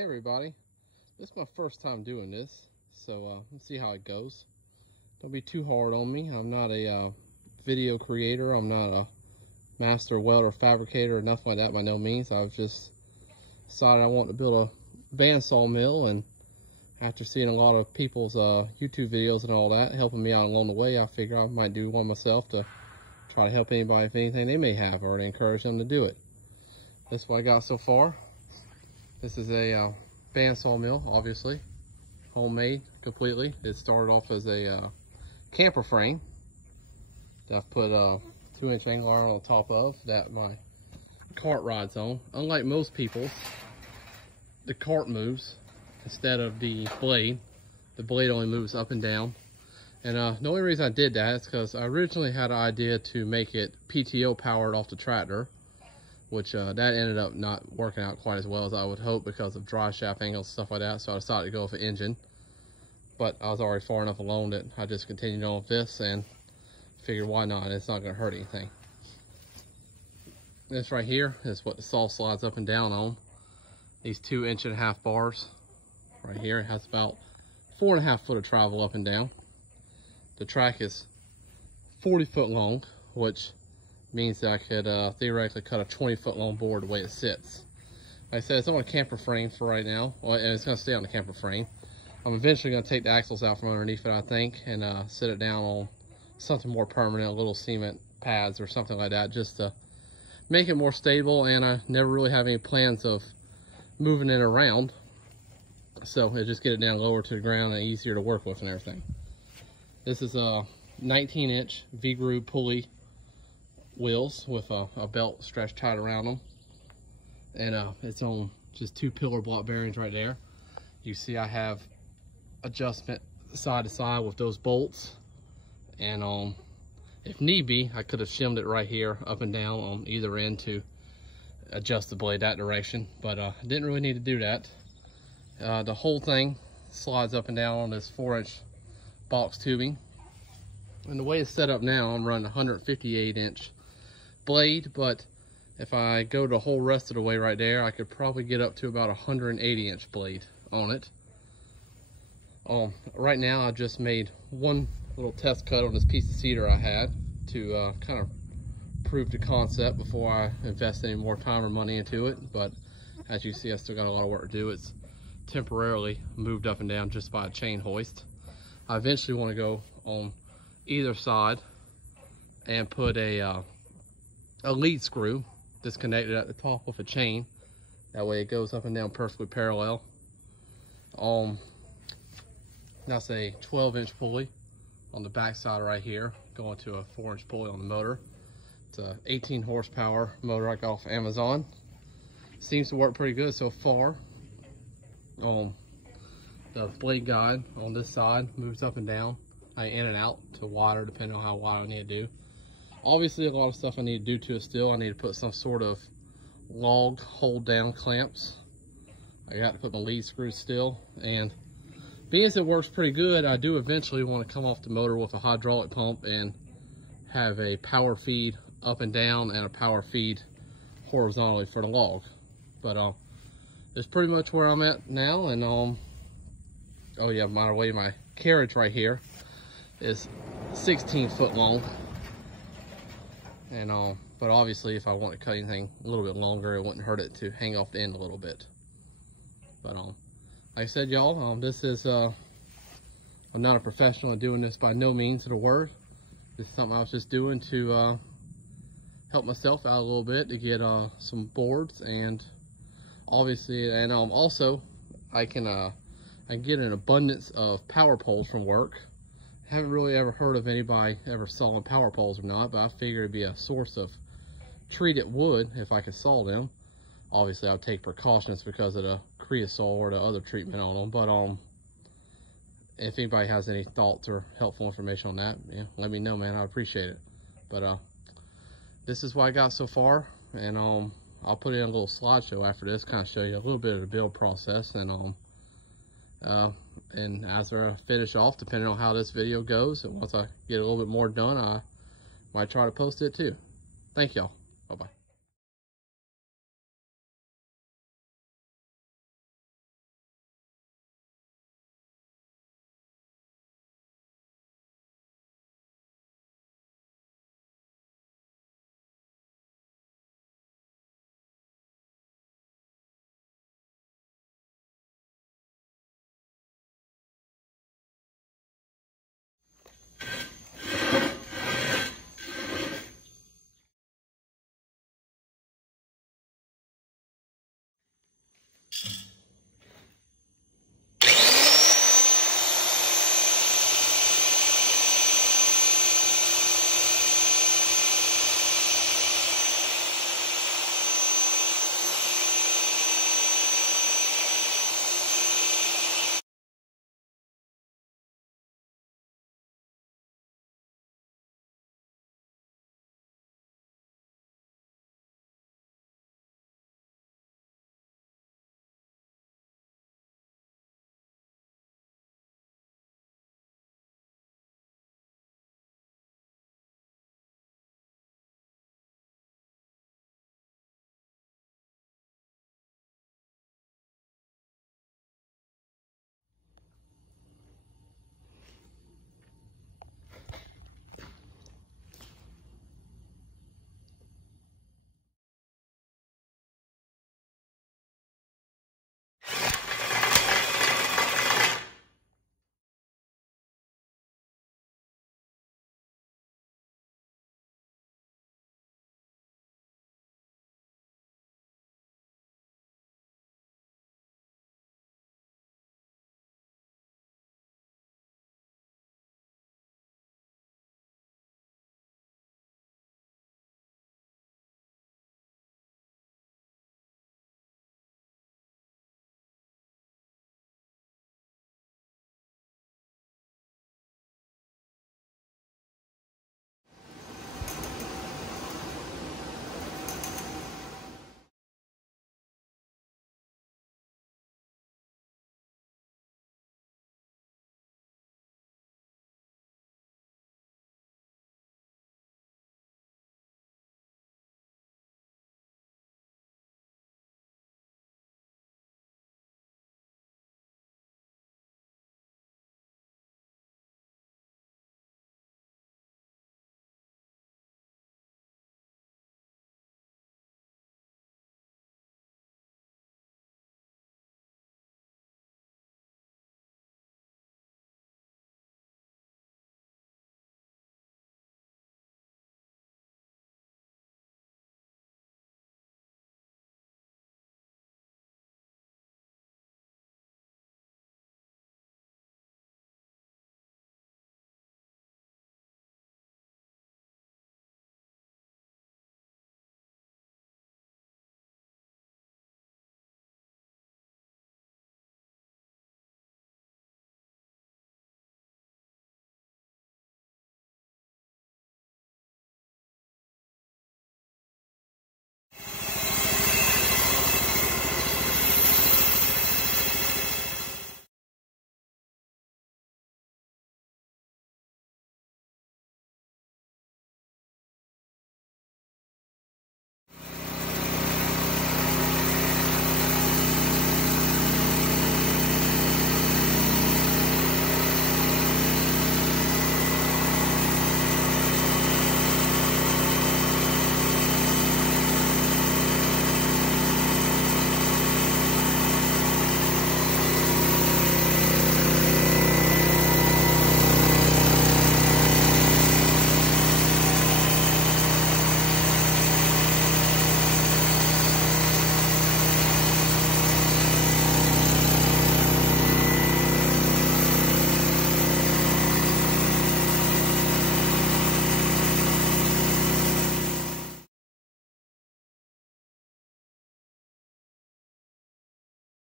Hey everybody, this is my first time doing this, so let's see how it goes. Don't be too hard on me. I'm not a video creator. I'm not a master welder, fabricator, or nothing like that by no means. I've just decided I want to build a bandsaw mill, and after seeing a lot of people's YouTube videos and all that helping me out along the way, I figure I might do one myself to try to help anybody with anything they may have, or to encourage them to do it. That's what I got so far. This is a bandsaw mill, obviously, homemade completely. It started off as a camper frame that I've put a 2-inch angle iron on top of that my cart rides on. Unlike most people, the cart moves instead of the blade. The blade only moves up and down. And the only reason I did that is because I originally had an idea to make it PTO powered off the tractor, which that ended up not working out quite as well as I would hope because of drive shaft angles and stuff like that. So I decided to go with an engine, but I was already far enough along that I just continued on with this and figured why not, it's not going to hurt anything. This right here is what the saw slides up and down on. These 2.5-inch bars right here. It has about 4.5 foot of travel up and down. The track is 40 foot long, which means that I could theoretically cut a 20-foot long board the way it sits. Like I said, it's on a camper frame for right now, and it's going to stay on the camper frame. I'm eventually going to take the axles out from underneath it, I think, and sit it down on something more permanent, little cement pads or something like that, just to make it more stable. And I never really have any plans of moving it around, so it just get it down lower to the ground and easier to work with and everything. This is a 19-inch V-groove pulley wheels with a belt stretched tight around them, and it's on just 2 pillar block bearings right there. You see I have adjustment side to side with those bolts, and if need be I could have shimmed it right here up and down on either end to adjust the blade that direction, but didn't really need to do that. The whole thing slides up and down on this 4-inch box tubing, and the way it's set up now, I'm running a 158-inch blade, but if I go the whole rest of the way right there, I could probably get up to about a 180-inch blade on it. Right now I just made one little test cut on this piece of cedar I had to kind of prove the concept before I invest any more time or money into it, but as you see I still got a lot of work to do. It's temporarily moved up and down just by a chain hoist. I eventually want to go on either side and put a lead screw disconnected at the top with a chain. That way it goes up and down perfectly parallel. That's a 12-inch pulley on the back side right here, going to a 4-inch pulley on the motor. It's a 18 horsepower motor I got off Amazon. Seems to work pretty good so far. The blade guide on this side moves up and down, in and out to wider, depending on how wide I need to do. Obviously, a lot of stuff I need to do to it still. I need to put some sort of log hold down clamps. I got to put my lead screws still, and being as it works pretty good, I do eventually want to come off the motor with a hydraulic pump and have a power feed up and down and a power feed horizontally for the log. But it's pretty much where I'm at now. And oh yeah, by the way, my carriage right here is 16 foot long, and but obviously if I want to cut anything a little bit longer, it wouldn't hurt it to hang off the end a little bit. But like I said, y'all, this is I'm not a professional at doing this by no means of the word. This is something I was just doing to help myself out a little bit, to get some boards, and obviously, and also I can get an abundance of power poles from work. Haven't really ever heard of anybody ever sawing power poles or not, but I figured it'd be a source of treated wood if I could saw them. Obviously, I would take precautions because of the creosote or the other treatment on them. But if anybody has any thoughts or helpful information on that, yeah, let me know, man. I appreciate it. But this is what I got so far, and I'll put in a little slideshow after this, kind of show you a little bit of the build process, and as I finish off, depending on how this video goes, and once I get a little bit more done, I might try to post it too. Thank y'all. Bye-bye.